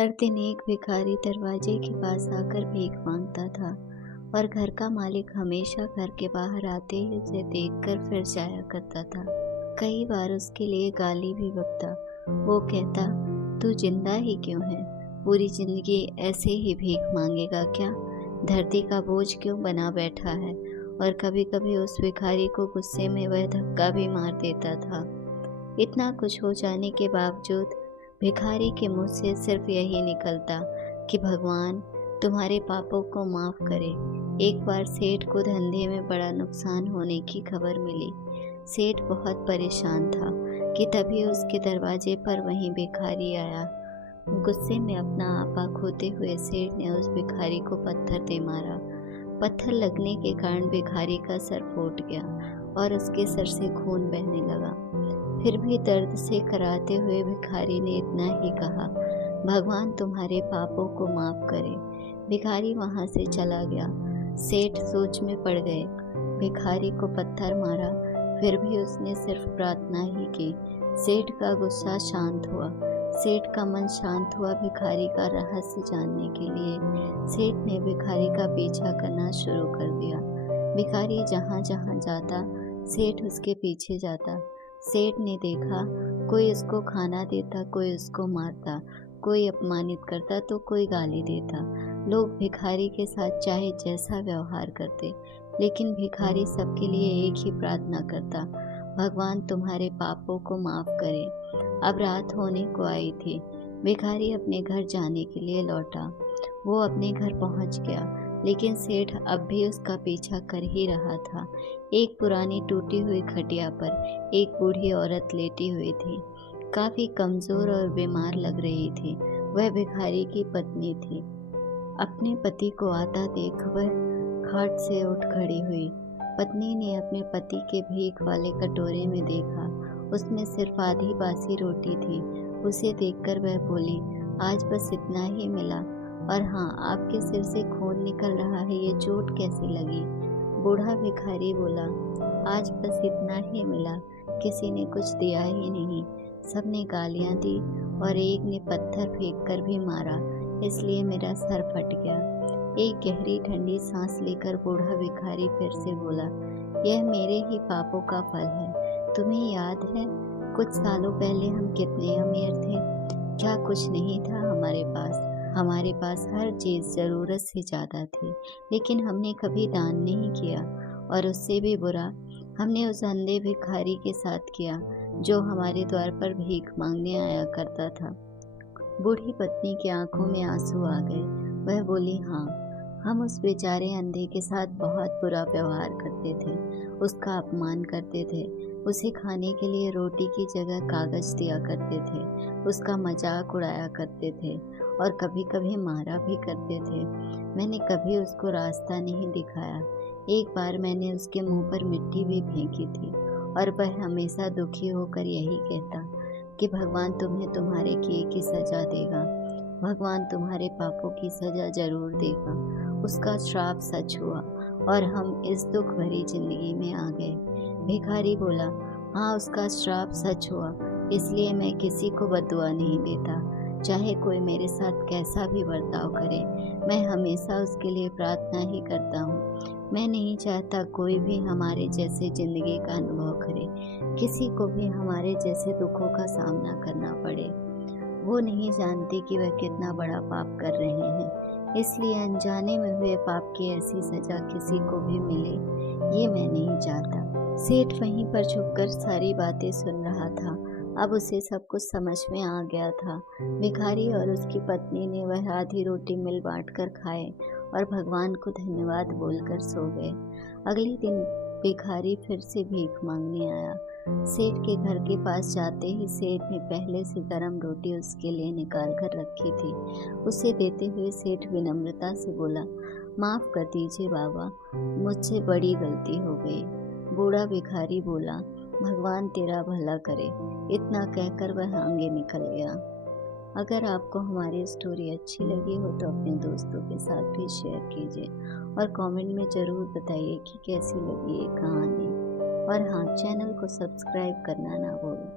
हर दिन एक भिखारी दरवाजे के पास आकर भीख मांगता था और घर का मालिक हमेशा घर के बाहर आते ही उसे देखकर फिर जाया करता था। कई बार उसके लिए गाली भी बकता। वो कहता, तू जिंदा ही क्यों है? पूरी जिंदगी ऐसे ही भीख मांगेगा क्या? धरती का बोझ क्यों बना बैठा है? और कभी कभी उस भिखारी को गुस्से में वह धक्का भी मार देता था। इतना कुछ हो जाने के बावजूद भिखारी के मुंह से सिर्फ यही निकलता कि भगवान तुम्हारे पापों को माफ करे। एक बार सेठ को धंधे में बड़ा नुकसान होने की खबर मिली। सेठ बहुत परेशान था कि तभी उसके दरवाजे पर वही भिखारी आया। गुस्से में अपना आपा खोते हुए सेठ ने उस भिखारी को पत्थर दे मारा। पत्थर लगने के कारण भिखारी का सर फूट गया और उसके सर से खून बहने लगा। फिर भी दर्द से कराहते हुए भिखारी ने इतना ही कहा, भगवान तुम्हारे पापों को माफ करे। भिखारी वहां से चला गया। सेठ सोच में पड़ गए। भिखारी को पत्थर मारा, फिर भी उसने सिर्फ प्रार्थना ही की। सेठ का गुस्सा शांत हुआ। सेठ का मन शांत हुआ भिखारी का रहस्य जानने के लिए। सेठ ने भिखारी का पीछा करना शुरू कर दिया। भिखारी जहाँ जहाँ जाता, सेठ उसके पीछे जाता। सेठ ने देखा, कोई उसको खाना देता, कोई उसको मारता, कोई अपमानित करता तो कोई गाली देता। लोग भिखारी के साथ चाहे जैसा व्यवहार करते, लेकिन भिखारी सबके लिए एक ही प्रार्थना करता, भगवान तुम्हारे पापों को माफ करे। अब रात होने को आई थी। भिखारी अपने घर जाने के लिए लौटा। वो अपने घर पहुंच गया, लेकिन सेठ अब भी उसका पीछा कर ही रहा था। एक पुरानी टूटी हुई खटिया पर एक बूढ़ी औरत लेटी हुई थी। काफी कमजोर और बीमार लग रही थी। वह भिखारी की पत्नी थी। अपने पति को आता देख वह खाट से उठ खड़ी हुई। पत्नी ने अपने पति के भीख वाले कटोरे में देखा, उसमें सिर्फ आधी बासी रोटी थी। उसे देखकर वह बोली, आज बस इतना ही मिला, और हाँ, आपके सिर से खून निकल रहा है, ये चोट कैसे लगी? बूढ़ा भिखारी बोला, आज बस इतना ही मिला, किसी ने कुछ दिया ही नहीं। सबने गालियां दी और एक ने पत्थर फेंक कर भी मारा, इसलिए मेरा सर फट गया। एक गहरी ठंडी सांस लेकर बूढ़ा भिखारी फिर से बोला, यह मेरे ही पापों का फल है। तुम्हें याद है कुछ सालों पहले हम कितने अमीर थे? क्या कुछ नहीं था हमारे पास? हमारे पास हर चीज जरूरत से ज्यादा थी, लेकिन हमने कभी दान नहीं किया। और उससे भी बुरा हमने उस अंधे भिखारी के साथ किया जो हमारे द्वार पर भीख मांगने आया करता था। बूढ़ी पत्नी की आंखों में आंसू आ गए। वह बोली, हाँ, हम उस बेचारे अंधे के साथ बहुत बुरा व्यवहार करते थे, उसका अपमान करते थे, उसे खाने के लिए रोटी की जगह कागज दिया करते थे, उसका मजाक उड़ाया करते थे और कभी कभी मारा भी करते थे। मैंने कभी उसको रास्ता नहीं दिखाया। एक बार मैंने उसके मुंह पर मिट्टी भी फेंकी थी और वह हमेशा दुखी होकर यही कहता कि भगवान तुम्हें तुम्हारे किए की सजा देगा, भगवान तुम्हारे पापों की सजा जरूर देगा। उसका श्राप सच हुआ और हम इस दुख भरी जिंदगी में आ गए। भिखारी बोला, हाँ, उसका श्राप सच हुआ, इसलिए मैं किसी को बद्दुआ नहीं देता। चाहे कोई मेरे साथ कैसा भी बर्ताव करे, मैं हमेशा उसके लिए प्रार्थना ही करता हूँ। मैं नहीं चाहता कोई भी हमारे जैसे जिंदगी का अनुभव करे, किसी को भी हमारे जैसे दुखों का सामना करना पड़े। वो नहीं जानती कि वह कितना बड़ा पाप कर रहे हैं, इसलिए अनजाने में हुए पाप की ऐसी सजा किसी को भी मिले, ये मैं नहीं चाहता। सेठ वहीं पर छुपकर सारी बातें सुन रहा था। अब उसे सब कुछ समझ में आ गया था। भिखारी और उसकी पत्नी ने वह आधी रोटी मिल बांट कर खाए और भगवान को धन्यवाद बोलकर सो गए। अगले दिन भिखारी फिर से भीख मांगने आया। सेठ के घर के पास जाते ही सेठ ने पहले से गर्म रोटी उसके लिए निकाल कर रखी थी। उसे देते हुए सेठ विनम्रता से बोला, माफ कर दीजिए बाबा, मुझसे बड़ी गलती हो गई। बूढ़ा भिखारी बोला, भगवान तेरा भला करे। इतना कहकर वह आगे निकल गया। अगर आपको हमारी स्टोरी अच्छी लगी हो तो अपने दोस्तों के साथ भी शेयर कीजिए और कमेंट में ज़रूर बताइए कि कैसी लगी ये कहानी। और हाँ, चैनल को सब्सक्राइब करना ना भूलें।